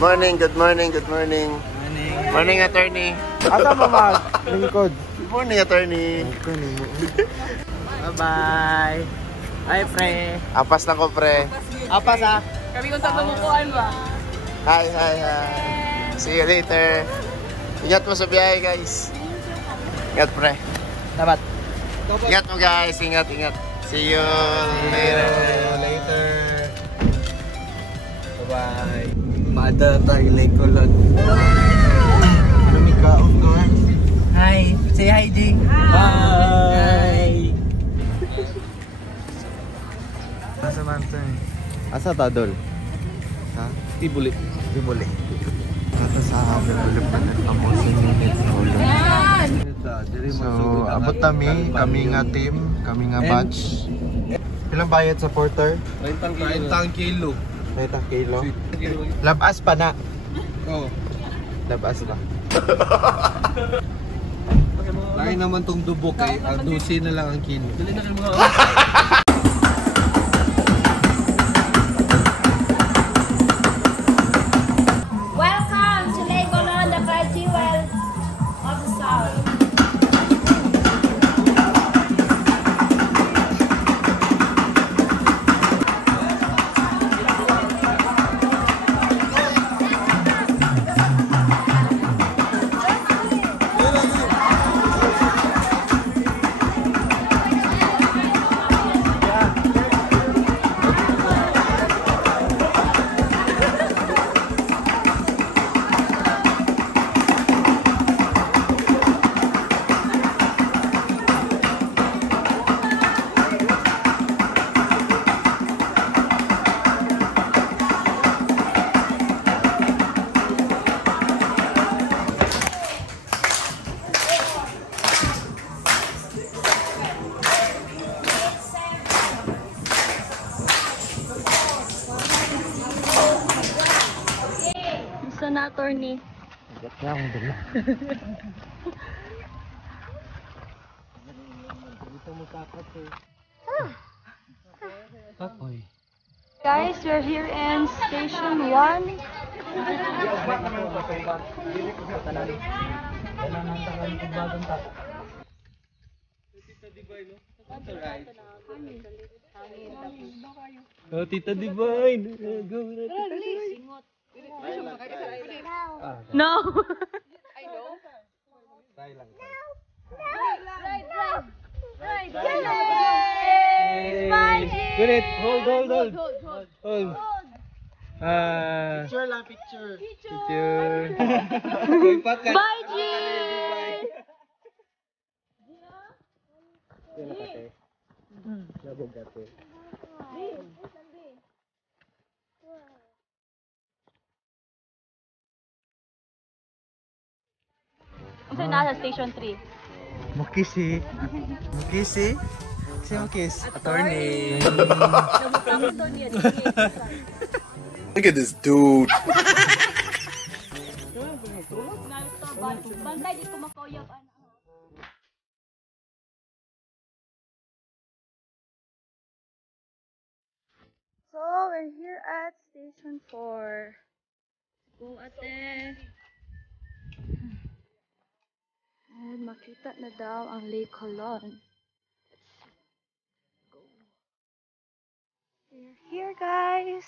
morning, good morning, good morning. Morning, attorney. Asa mo lingkod? Good morning, attorney. Bye-bye. Hi, pre. Apas na ko, pre. Apas, ha? Kami kung saan mamukuhan ba? Hi. See you later. Ingat mo sa biyahe, guys. Ingat, pre. Dapat. Ingat mo, guys. Ingat. See you later. Bye-bye. Mada tayo Legoland. Lumika, of course. Hi. Say hi, G. Hi. Asa man to? Asa tadol? Ha? Tibuli. Kata sa amin, ulit pa nagpamosin yung ulo. So, abot kami nga team, kami nga batch. Ilang bayad sa porter? 30 kilo. 30 kilo. Labas pa na. Oo. Labas pa. Laki naman tong dubok eh. 12 na lang ang kilo. Welcome to Legoland, the festival of the South. Na attorney. Yan ang dala. Guys, we're here in Station 1. Oh, Tita Divine. Go na, Tita Divine. No. Try lang. Right. Good it. Hold. Picture lang, picture. Bye, G. Kasi nasa Station 3. Mukisi. Si Mukis. Attorney. Look at this dude. Bantay dito makoyap. So, we're here at Station 4. Go ate. And makita na daw ang Lake Colon. Let's go. We're here, guys.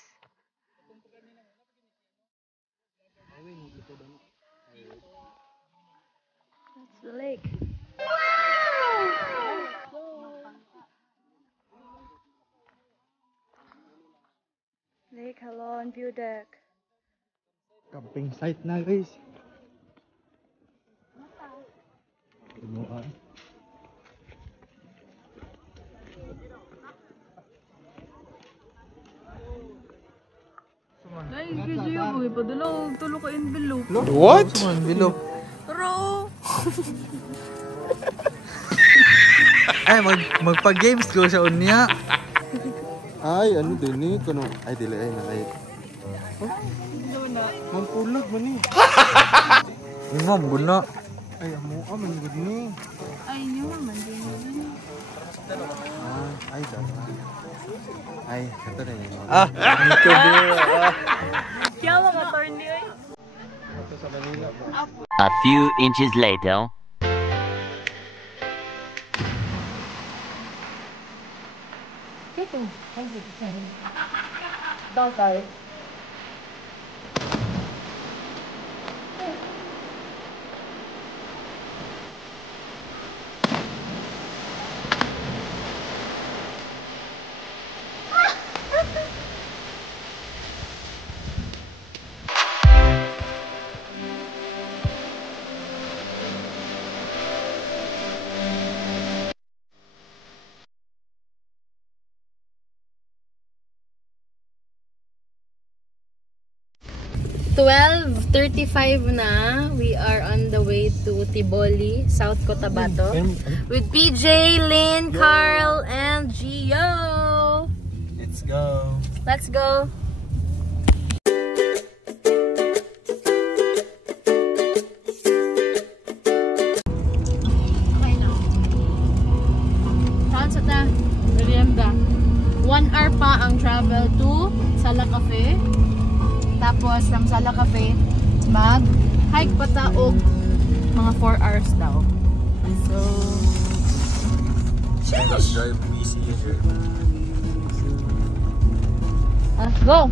That's the lake. Lake Colon view deck. Camping site na, guys. Ay, kaya yung ipadala. Tulo ka envelope. What? Envelope. Pero, Ay, magpa-games ko sa unya. Ay, ano din eh? Ay, dili ay nakait. Magpulag man eh. Ma'am, guna. Ay, amo ka man good ni. ay nyo man din yun. Ay, dala. Ay, ito na yun. Ito bro. Kaya mga attorney ay. A few inches later. $12:35 na. We are on the way to Tiboli, South Cotabato with PJ, Lynn, Carl, and Gio. Let's go. Let's go. Okay na. Saan sa ta? Merienda. 1 hour pa ang travel to Sala Cafe. Tapos, from Sala Cafe, mag-hike pa ta og mga 4 hours daw. So, Drive easy here. go!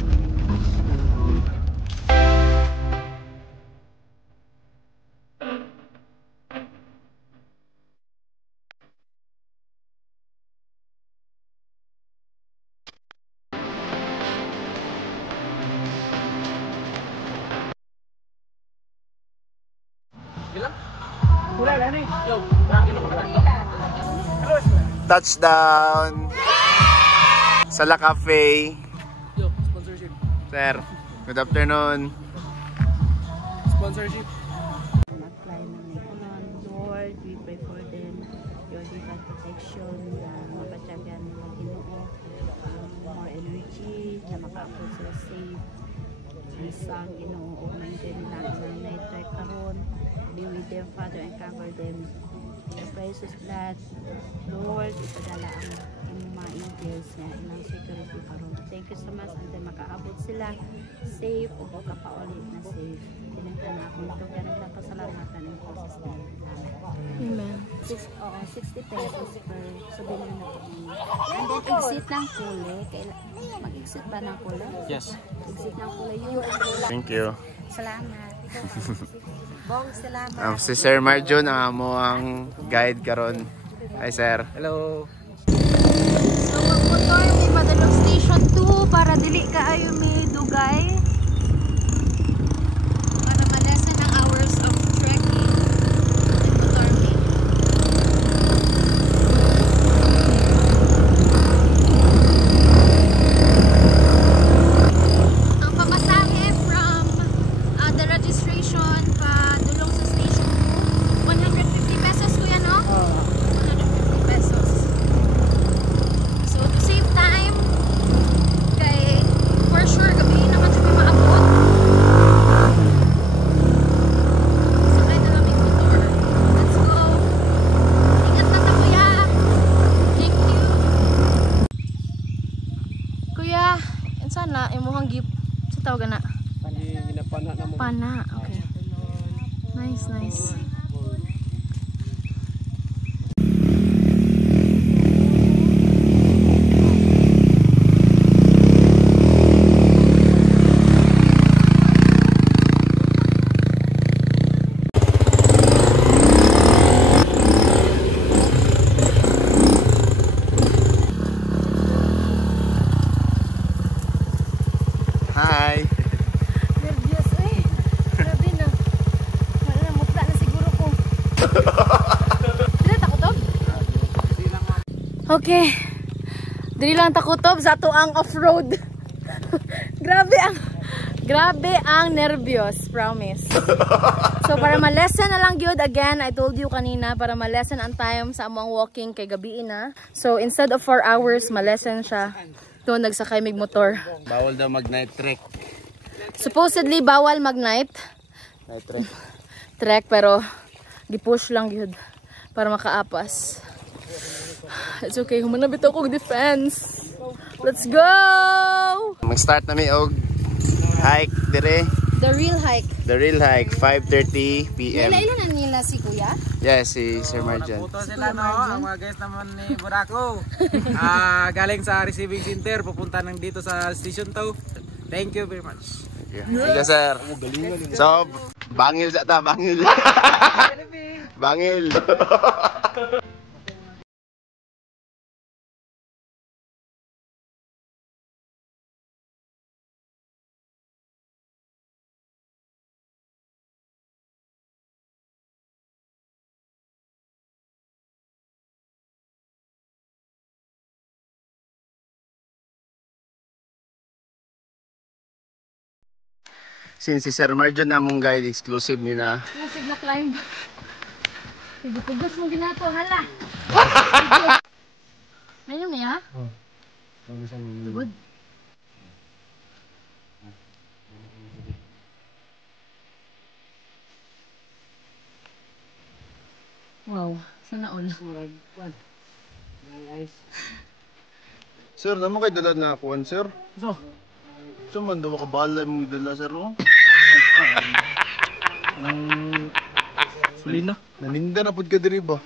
Touchdown! Sala Cafe. Yo, sponsorship. Sir, good afternoon. Sponsorship. Mag-fly ng Lebanon, Lord, we pray for them, your divine protection, na mapatyagan ng Ginoo, more energy, na makaapos sila safe. Isang Ginoo, maintain natin ng night ride karon. Be with them, Father, and cover them. The precious blood, Lord, ipadala ang mga angels niya, ilang security karon. Thank you so much, and makaabot sila safe o kapaulit na safe. Tinagtan na ako ito, kaya nagpapasalamatan ng process na Amen. 60 pesos per souvenir na po. And then, exit ng kule. Mag-exit ba ng kule? Yes. Exit ng kule yun. Thank you. Salamat. Bong, salamat. Si Sir Marjon ang amo ang guide karon. Hi sir. Hello. So, mag-motor, may padalong station 2 para dili kaayo may dugay. Para malasan ang hours of trekking. Motor me. Ang pamasahe from the registration pa dulong sa station 2, 150 pesos kuya, no? 150 pesos. So to save time, kay for sure gabi naman siya may maabot. Sakay na lang may motor. Let's go! Ingat na ta kuya! Thank you! Kuya, insan na, imuhang gift. Sa tawagan na? Ginapana na mo. Pana, okay. Nice, nice. Hi. Nervyos eh. Grabe na. Wala na, mukha na siguro ko. Dili takutob? Okay. Dili lang takutob sa to ang off-road. Grabe ang nervyos, promise. So para ma-lessen na lang gyud, again, I told you kanina, para ma-lessen ang time sa among walking kay gabi na. So instead of 4 hours, ma-lessen siya. Doon nagsakay mig motor. Bawal daw mag-night trek. Supposedly bawal mag-night Night trek. trek, pero gi-push lang yun para makaapas. It's okay, humanabit ako ng defense. Let's go! Mag-start na mi og hike dire The real hike. The real hike, 5:30 p.m. Ilan na nila si Kuya? Yes, si Sir Marjan. Nagputo sila no, ang mga guys naman ni Buraco. Galing sa receiving center, pupunta nang dito sa station 2. Thank you very much. Thank you, sir. So, bangil sa ta, bangil. Bangil. Since si Sir Marjan na mong guide, exclusive ni na. Masig na climb. Tugas mo ginato, hala. Mayroon niya? Oo. Good. Wow, sana all. Sir, naman kayo dala na kuwan, sir? So, So, man daw makabala mong dala, sir, no? Sulina. Naninda na po ka diri ba?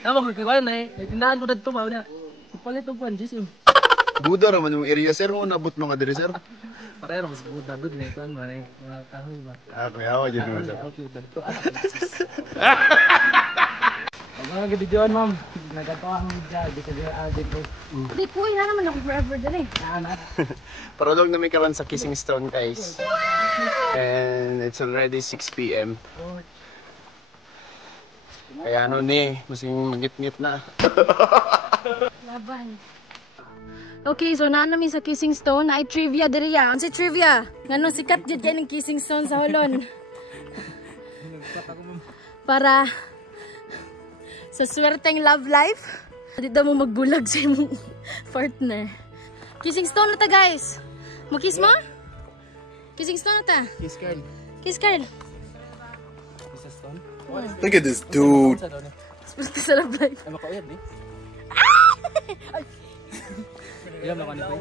Tama ko kaya na tindahan ko dito ba na. Palit og kwan jis. Buda raman yung area, sir, mo nabot mga diri, sir? Pareho mas buda good na kwan ba na kahoy ba. Kuya, dyan naman, sir. Mga gabidyoan, ma'am. Nagkatawa ang media. Di ka dito. Di ko, na naman ako forever dali. Parulog na may kawan sa Kissing Stone, guys. And it's already 6 p.m. Kaya ano ni, masing magit-ngit na. Laban. Okay, so naan namin sa Kissing Stone. Na ay trivia diri ya. Ano si trivia? Ngano sikat jud kay ng Kissing Stone sa Holon. Para sa swerteng love life, dito mo magbulag sa imong partner. Kissing Stone na ta, guys. Mag-kiss mo? Kissing Stone na ta. Kiss, Carl. Kiss, Carl. Look at this dude. Swerte sa love life. Ay makauyab ni. Ilam na kanito.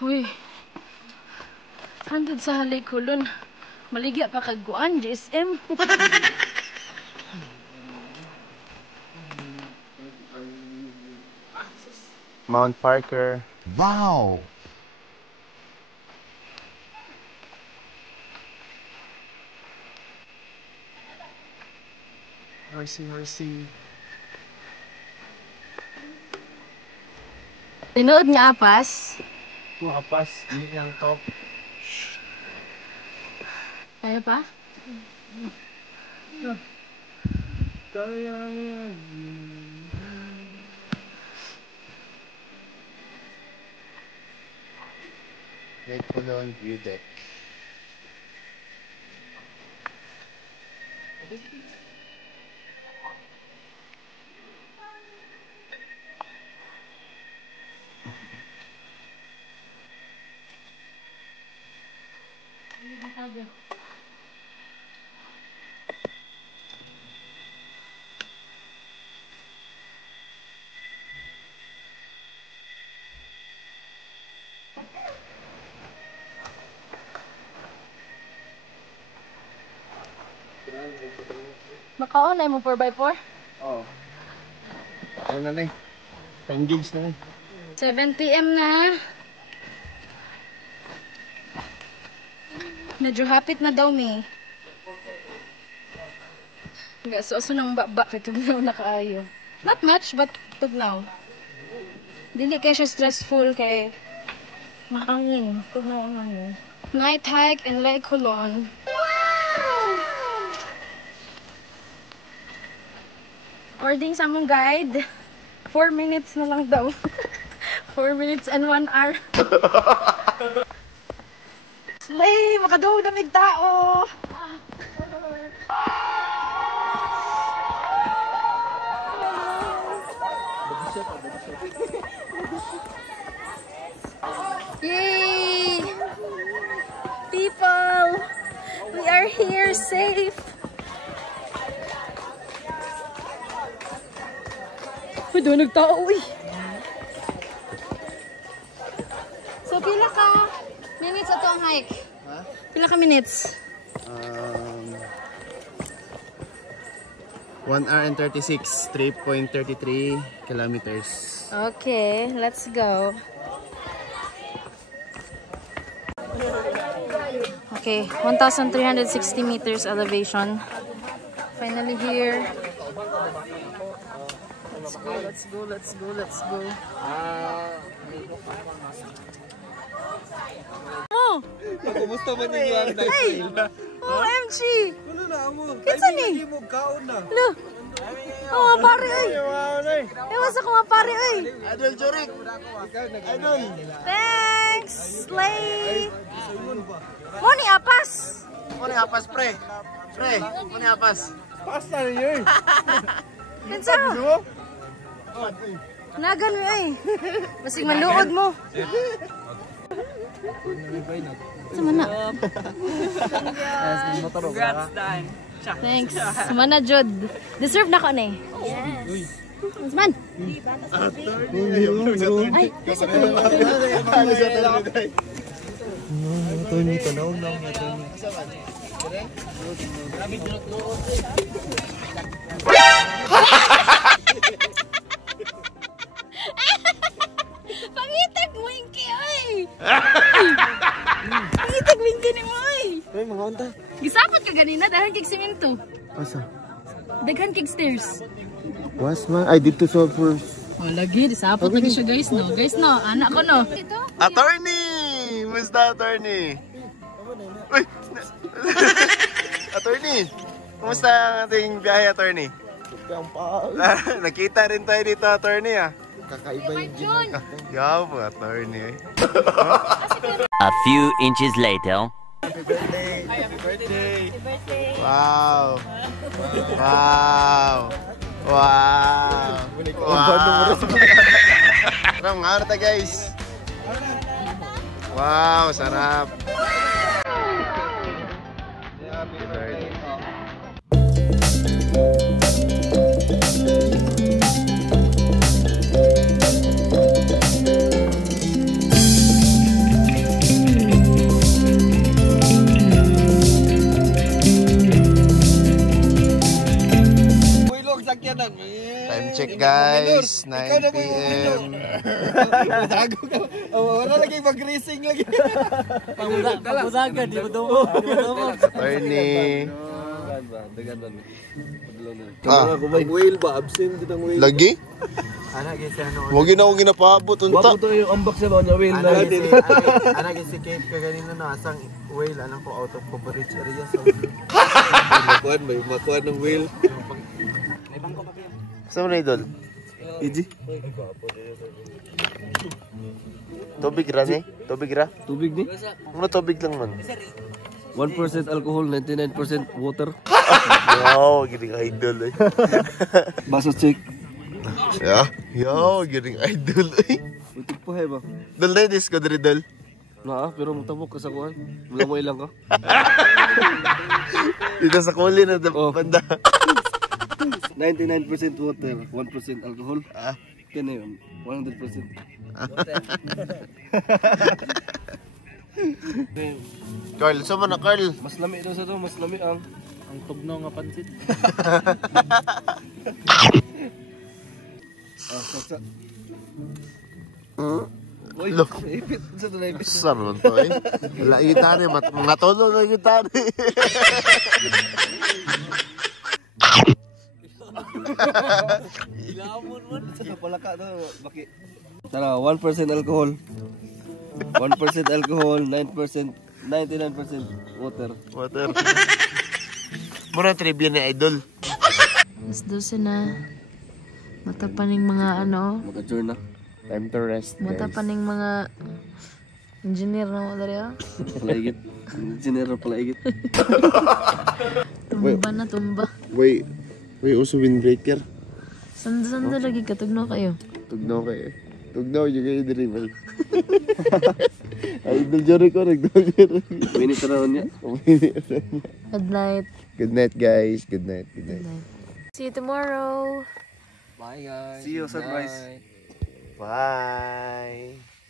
Uy. Andad sa halikulon. Maligya pa kaguan, GSM. Mount Parker. Wow! Horsey. Tinood niya apas. Mapas, hindi lang top. Kaya pa? Lake Colon View Deck. Makaon ay mo 4x4? Oh. Ano na eh? 10 gigs na eh. 7 PM na. Medyo hapit na daw, May. So nang baba, tugnaw na kaayo. Not much, but tugnaw. Dili kay siya stressful kay mahangin. Tugnaw ang hangin. Night hike in Lake Colon. Ording sa mong guide. 4 minutes na lang daw. 4 minutes and 1 hour. Slay! Makadaw na may tao! here safe. Uy, doon nagtao eh. So, pila ka minutes ato ang hike? Pila ka minutes? 1 hour and 36, 3.33 kilometers. Okay, let's go. Okay, 1,360 meters elevation. Finally here. Let's go, let's go, let's go, let's go. Oh! Kumusta man ninyo ang Hey! OMG! Ano na mo? Kinsa ni? Mo kaon na. Lo! Oh, pare ay! Ewan sa kuma pare ay! Idol Jorik! Idol! Thanks! Slay! Moni apas! Muna hapas, pre! Pre! Muna hapas! Pasta ninyo eh. Kinsa? Nagan mo ay! Basig maluod mo! Sama na. Congrats, Dan. Thanks. Sama na, Jod. Deserve na ko na eh. Yes. Osman! Ay, nasa ko na. Attorney, tanawag na akong attorney. Pangitag wingki, ay! Pangitag wingki ni mo, ay! Ay, mga unta. Gisapot ka ganina, dahil kig simento. Asa? Daghan kig stairs. Was man? Ay, dito sa first. Oh, lagi, disapot lagi siya, guys, no? Guys, no? Anak ko, no? Ito? Attorney! Musta, attorney? Uy! Attorney! Kumusta ang ating biyahe, attorney? Ang paa. Nakita rin tayo dito, attorney, ah. Kakaiba yung ginagawa. Yaw po, attorney. A few inches later. Happy birthday! Happy birthday! Wow! Wow! Wow! Wow! Sarap nga na tayo, guys. Wow, sarap. Happy birthday. Time check, guys. 9 PM. Wala lagi mag-racing lagi. Attorney. Whale ba? Absent din ang whale. Lagi? Anak si ano? Huwag na ako ginapaabot. Unta. Wapo to yung unbox na ba niya whale na. Anak si Kate ka ganito na asang whale. Alam ko out of coverage area. So, makuhan ng whale. Saan mo na, idol? Easy. Tubig ra ni? Tubig ra? Tubig ni? Ano tubig lang man? 1% alcohol, 99% water. Yo, gining idol eh. Baso check. Yo, gining idol eh. Utik po ba? Dol na yung ko diri dol. Pero magtabok ka sa kuhan. Wala mo ilang ka. Dito sa kuli na banda. 99% water, 1% alcohol. Yan na yun, 100%. Carl, saan mo na Carl? Mas lami daw sa to, mas lami ang tugnaw nga pansit. Saksa. Uy, ipit sa to na ipit. Saan mo to eh? Wala gitari, mga tono na gitari. Ilamon mo. Sa palaka to, baki. Tara, 1% alcohol. 1% alcohol, 9%, 99% water. Water. Muna trivia ni idol. Mas 12 na. Mata pa ning mga ano, Mag-adjourn na. Time to rest, mata pa ning mga engineer na mo dari ah. Palaigit. Engineer palaigit. Tumba na tumba. Wait, also windbreaker. Sanda lagi katugno kayo. Tugnaw kayo. Tugnaw yung kayo deliver. Idol Jory ko, nagdol Jory. Minute na niya. Good night. Good night, guys. Good night. Good night. See you tomorrow. Bye guys. See you, Good sunrise. night. Bye.